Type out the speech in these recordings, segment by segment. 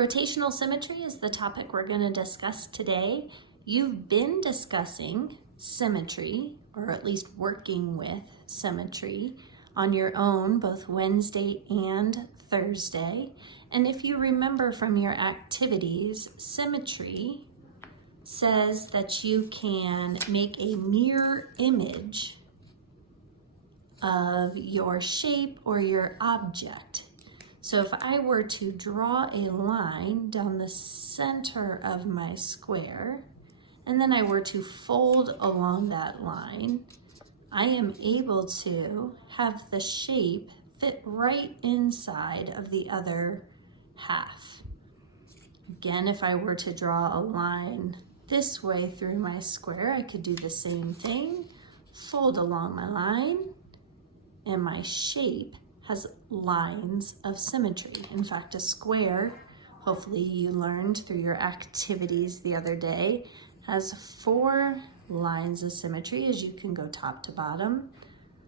Rotational symmetry is the topic we're going to discuss today. You've been discussing symmetry, or at least working with symmetry, on your own both Wednesday and Thursday. And if you remember from your activities, symmetry says that you can make a mirror image of your shape or your object. So if I were to draw a line down the center of my square, and then I were to fold along that line, I am able to have the shape fit right inside of the other half. Again, if I were to draw a line this way through my square, I could do the same thing, fold along my line, and my shape has lines of symmetry. In fact, a square, hopefully you learned through your activities the other day, has 4 lines of symmetry, as you can go top to bottom,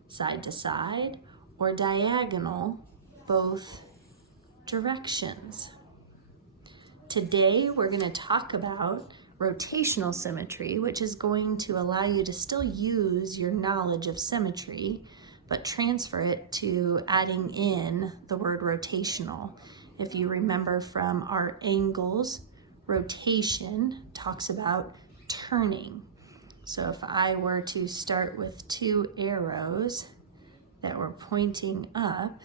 side to side, or diagonal, both directions. Today, we're going to talk about rotational symmetry, which is going to allow you to still use your knowledge of symmetry, but transfer it to adding in the word rotational. If you remember from our angles, rotation talks about turning. So if I were to start with 2 arrows that were pointing up,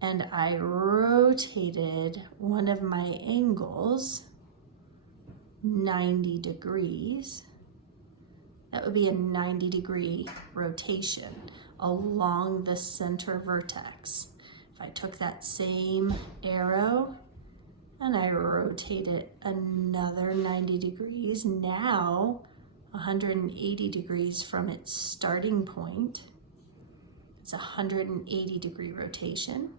and I rotated one of my angles 90 degrees, that would be a 90-degree rotation along the center vertex. If I took that same arrow and I rotate it another 90 degrees, now 180 degrees from its starting point, it's a 180-degree rotation.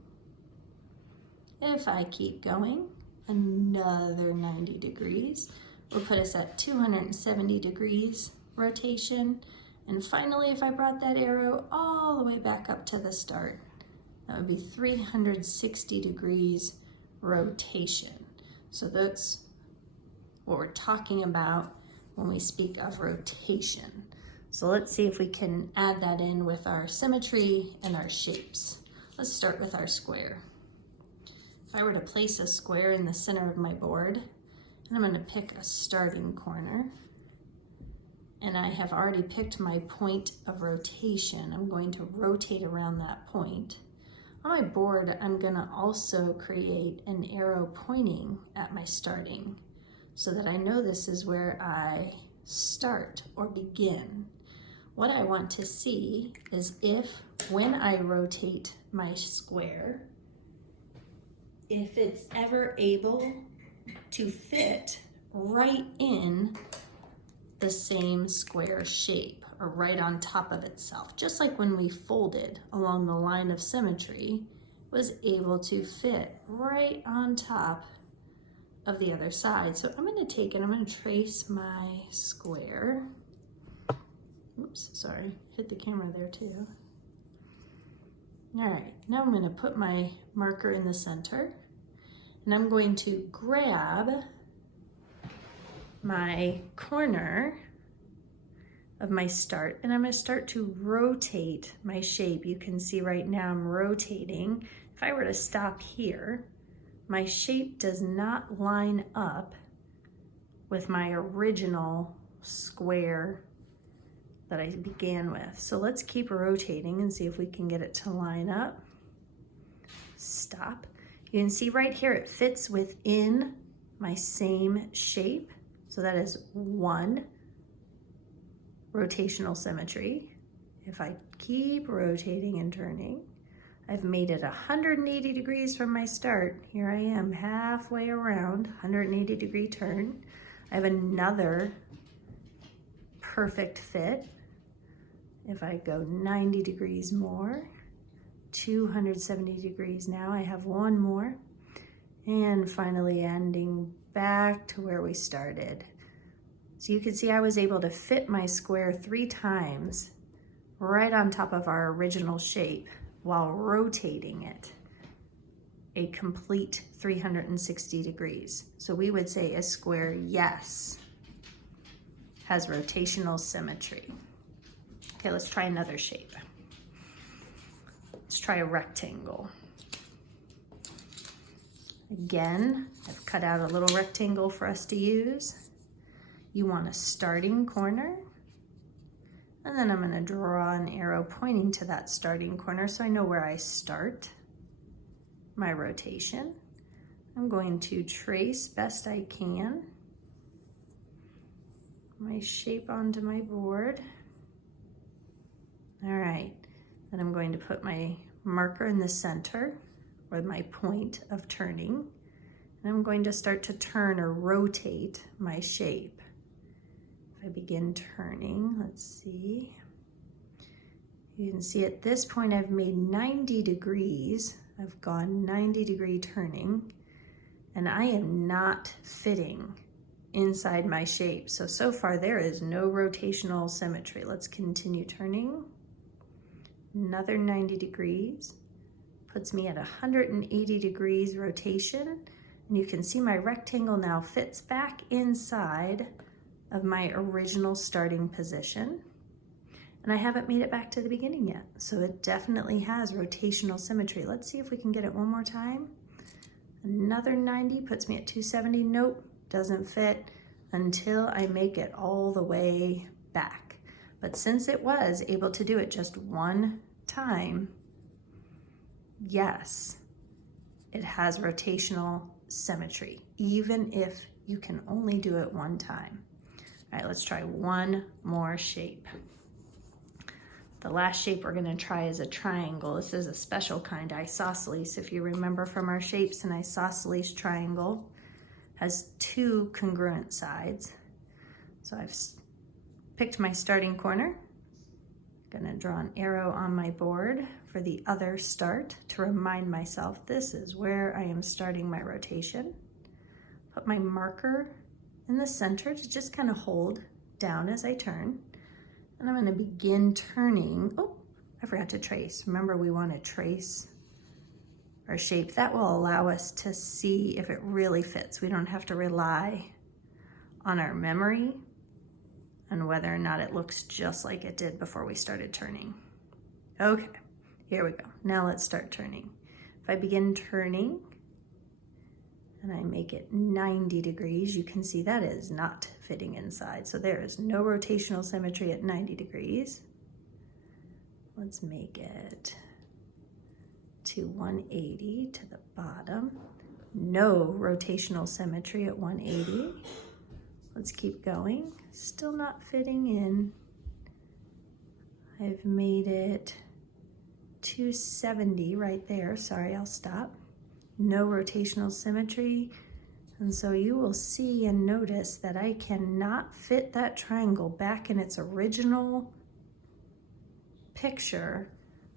If I keep going, another 90 degrees will put us at 270 degrees rotation. And finally, if I brought that arrow all the way back up to the start, that would be 360 degrees rotation. So that's what we're talking about when we speak of rotation. So let's see if we can add that in with our symmetry and our shapes. Let's start with our square. If I were to place a square in the center of my board, and I'm going to pick a starting corner, and I have already picked my point of rotation. I'm going to rotate around that point. On my board, I'm going to also create an arrow pointing at my starting so that I know this is where I start or begin. What I want to see is if, when I rotate my square, if it's ever able to fit right in the same square shape or right on top of itself. Just like when we folded along the line of symmetry, it was able to fit right on top of the other side. So I'm going to take it, I'm going to trace my square. Oops, sorry, hit the camera there too. All right, now I'm going to put my marker in the center, and I'm going to grab my corner of my start, and I'm going to start to rotate my shape. You can see right now I'm rotating. If I were to stop here, my shape does not line up with my original square that I began with. So let's keep rotating and see if we can get it to line up. Stop. You can see right here it fits within my same shape. So that is 1 rotational symmetry. If I keep rotating and turning, I've made it 180 degrees from my start. Here I am halfway around, 180 degree turn. I have another perfect fit. If I go 90 degrees more, 270 degrees now, I have one more. And finally ending back to where we started. So you can see I was able to fit my square 3 times right on top of our original shape while rotating it. a complete 360 degrees. So we would say a square, yes, has rotational symmetry. Okay, let's try another shape. Let's try a rectangle. Again, I've cut out a little rectangle for us to use. You want a starting corner, and then I'm going to draw an arrow pointing to that starting corner so I know where I start my rotation. I'm going to trace best I can my shape onto my board. All right, then I'm going to put my marker in the center, or my point of turning, and I'm going to start to turn or rotate my shape. If I begin turning, let's see. You can see at this point I've made 90 degrees. I've gone 90-degree turning, and I am not fitting inside my shape. So far there is no rotational symmetry. Let's continue turning. Another 90 degrees. Puts me at 180 degrees rotation, and you can see my rectangle now fits back inside of my original starting position, and I haven't made it back to the beginning yet, so it definitely has rotational symmetry. Let's see if we can get it one more time. Another 90 puts me at 270. Nope, doesn't fit until I make it all the way back. But since it was able to do it just one time, yes, it has rotational symmetry, even if you can only do it one time. All right, let's try one more shape. The last shape we're gonna try is a triangle. This is a special kind, isosceles. If you remember from our shapes, an isosceles triangle has two congruent sides. So I've picked my starting corner. Gonna draw an arrow on my board for the other start to remind myself this is where I am starting my rotation. Put my marker in the center to just kind of hold down as I turn. And I'm gonna begin turning. Oh, I forgot to trace. Remember, we wanna trace our shape. That will allow us to see if it really fits. We don't have to rely on our memory and whether or not it looks just like it did before we started turning. Okay, here we go. Now let's start turning. If I begin turning and I make it 90 degrees, you can see that is not fitting inside. So there is no rotational symmetry at 90 degrees. Let's make it to 180 to the bottom. No rotational symmetry at 180. Let's keep going. Still not fitting in. I've made it 270 right there. Sorry, I'll stop. No rotational symmetry. And so you will see and notice that I cannot fit that triangle back in its original picture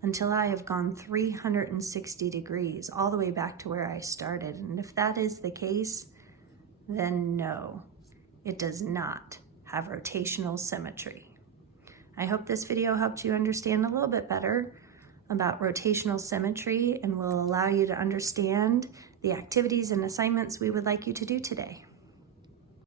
until I have gone 360 degrees, all the way back to where I started. And if that is the case, then no, it does not have rotational symmetry. I hope this video helped you understand a little bit better about rotational symmetry and will allow you to understand the activities and assignments we would like you to do today.